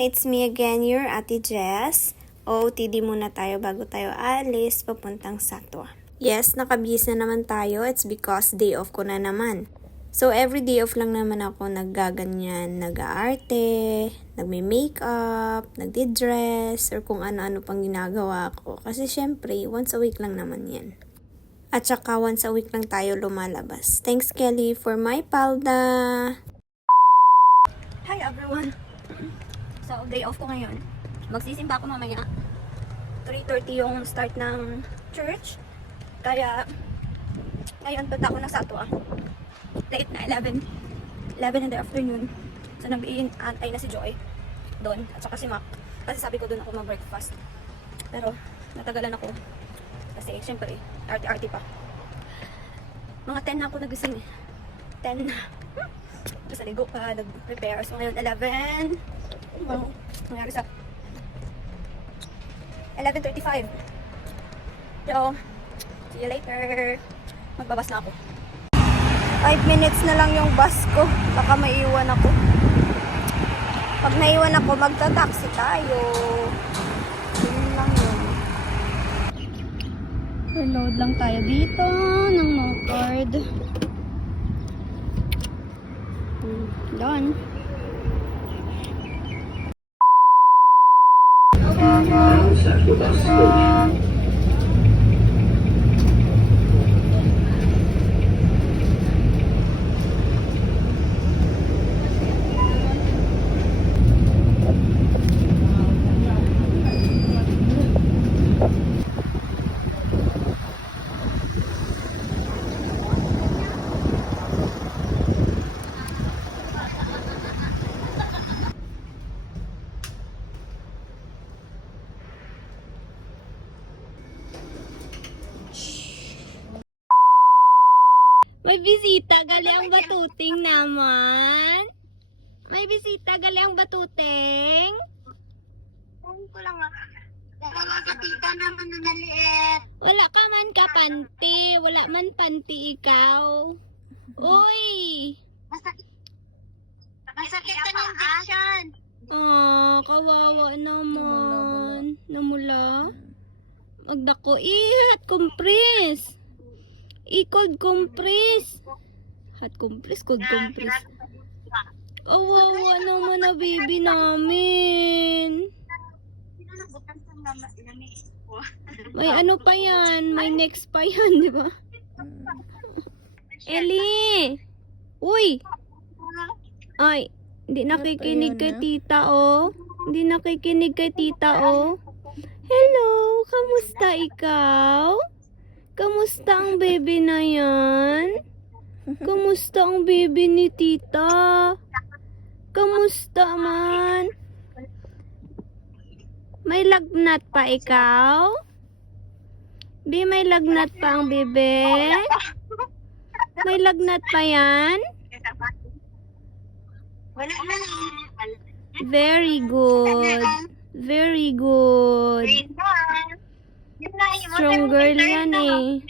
It's me again, your Ate Jess. OOTD muna tayo bago tayo alis papuntang Satwa. Yes, nakabihis na naman tayo. It's because day off ko na naman. So, every day off lang naman ako naggaganyan, nag-aarte, nagme-makeup, nagdi-dress, or kung ano-ano pang ginagawa ko. Kasi syempre, once a week lang naman yan. At saka once a week lang tayo lumalabas. Thanks, Kelly, for my palda! Hi, everyone! So, day off ko ngayon. Magsisimba ako mamaya. 3:30 yung start ng church. Kaya, ngayon punta ako ng Satwa. Late na, 11 in the afternoon. So, nag-iintay na si Joy doon. At saka si Mac. Kasi sabi ko doon ako mag-breakfast. Pero, natagalan ako. Kasi, syempre, arty-arty pa. Mga 10 na ako nagising. 10 na. Tapos naligo pa, nag-prepare. So, ngayon, 11. Ano nangyari sa 11:35. So, see you later. Magbabas na ako. 5 minutes na lang yung bus ko. Baka maiwan ako. Pag naiwan ako, magta-taxi tayo. Yun lang yun. Reload lang tayo dito ng no-card. Done. Satwa Bus Station. May bisita, gali ang batuting naman. May bisita, gali ang batuting. Kung ko lang ah. Nakakatita naman na naliit. Wala ka man ka panty. Wala man panty ikaw. Uy! Masakit ka ng diction. Kawawa naman. Namula. Magdako. Hot compress. Cold compress. Hot compress, cold compress. Kawawa naman na baby namin. May ano pa yan? May next pa yan, di ba? Ellie! Uy! Ay, hindi nakikinig kay tita, oh. Hindi nakikinig kay tita, oh. Hello! Kamusta ikaw? Kamusta ang baby na yan? Kamusta ang baby ni tita? Kamusta man? May lagnat pa ikaw? Di may lagnat pa ang bebe? May lagnat pa yan? Wala na. Very good. Very good. Strong girl yan eh.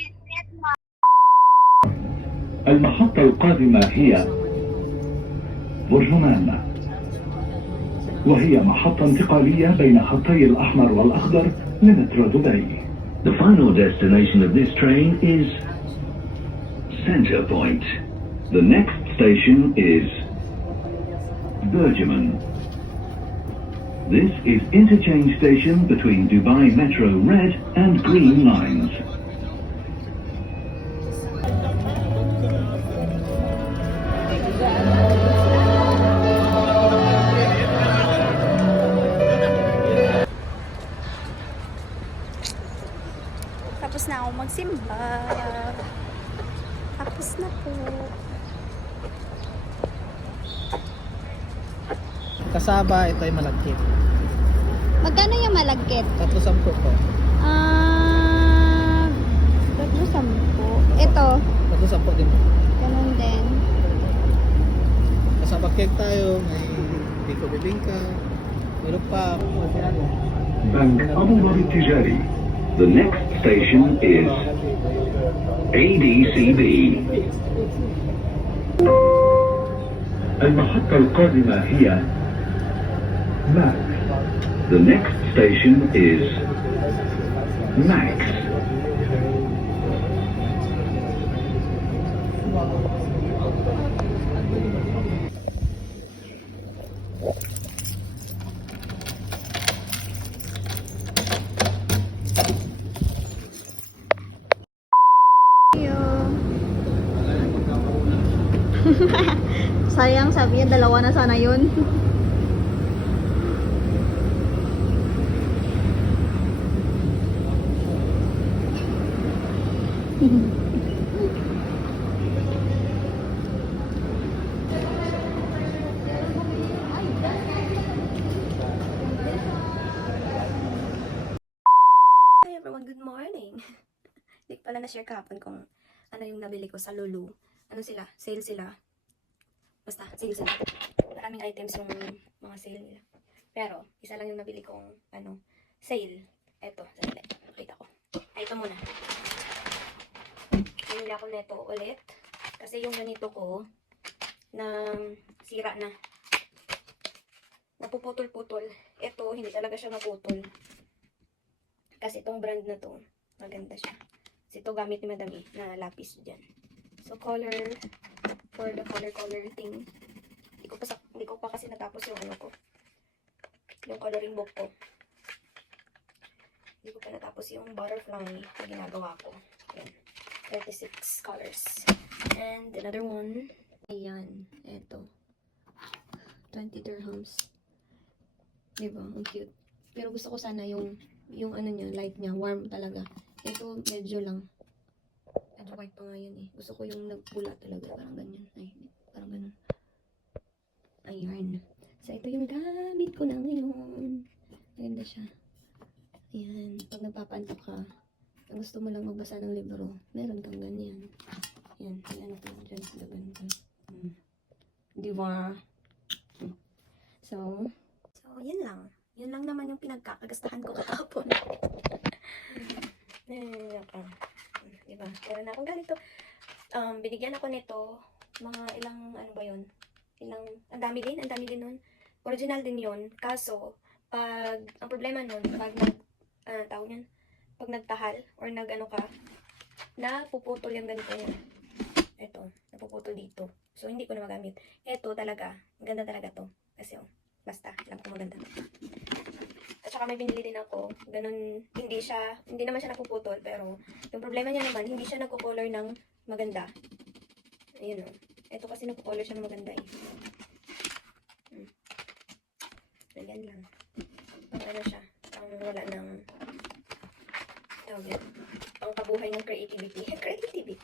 المحطة القادمة هي برجمان، وهي محطة انتقالية بين خطي الأحمر والأخضر لمترو دبي. The final destination of this train is Center Point. The next station is Bergman. This is interchange station between Dubai Metro Red and Green lines. Tapos na ako magsimba. Tapos na po. Kasaba, ito ay malagkit. Magkano yung malagkit? 310 po. 310. Ito, 310 din. ganun din. Kasaba cake tayo, may biko bibingka, meron pa. Bank Abu Dhabi Tijari. The next station is ADCB. المحطة القادمة هي Max. The next station is Max. Sayang, sabi niya dalawa na sana yun. Hi everyone, good morning. Hindi ko pala na-share kahapon kung ano yung nabili ko sa Lulu. Ano sila? Sale sila. Basta, sale sila. Maraming items yung mga sale nila. Pero, isa lang yung nabili kong, sale. Eto, sandali. Nakita ko. Ay, ito muna. Bumili ako neto ulit. Kasi yung ganito ko, na sira na. Napuputol-putol. Ito, hindi talaga siya naputol. Kasi itong brand na to, maganda siya. Kasi ito gamit ni Madami na lapis dyan. So, color, for the color thing. Hindi ko pa kasi natapos yung ano ko. Yung coloring book ko. Hindi ko pa natapos yung butterfly na ginagawa ko. Ayan. 36 colors. And another one. Ayan. Eto. 20 dirhams. Diba? Ang cute. Pero gusto ko sana yung ano niya, light niya, warm talaga. Ito, medyo lang. Medyo white pa nga yun eh. Gusto ko yung nagpula talaga. Parang ganyan. Ay, parang ganun. Ayan. So, ito yung gamit ko na ngayon. Maganda siya. Ayan. Pag nagpapantok ka, kung gusto mo lang magbasa ng libro, meron kang ganyan. Ayan. Ayan ito. Diyan sa ganda. Diba? So, yun lang. Yun lang naman yung pinagkakagastahan ko kahapon. Diba? Meron na akong ganito. Binigyan ako nito. Mga ilang, ano ba yun? Ang dami din nun. Original din yun. Kaso, ang problema nun, tawag yan? Pag nagtahal, or nag-ano ka, napuputol yung ganito yun. Ito, napuputol dito. So, hindi ko na magamit. Ito talaga, maganda talaga to. Kasi, basta, alam ko maganda. At saka may binili din ako, ganun, hindi naman siya napuputol, pero yung problema niya naman, hindi siya nagko-color ng maganda. Ayun o. Ito kasi nagko-color siya ng maganda eh. Ayan lang. Pang ano siya, pang wala ng, tawag yun, pang kabuhay ng creativity. Creativity.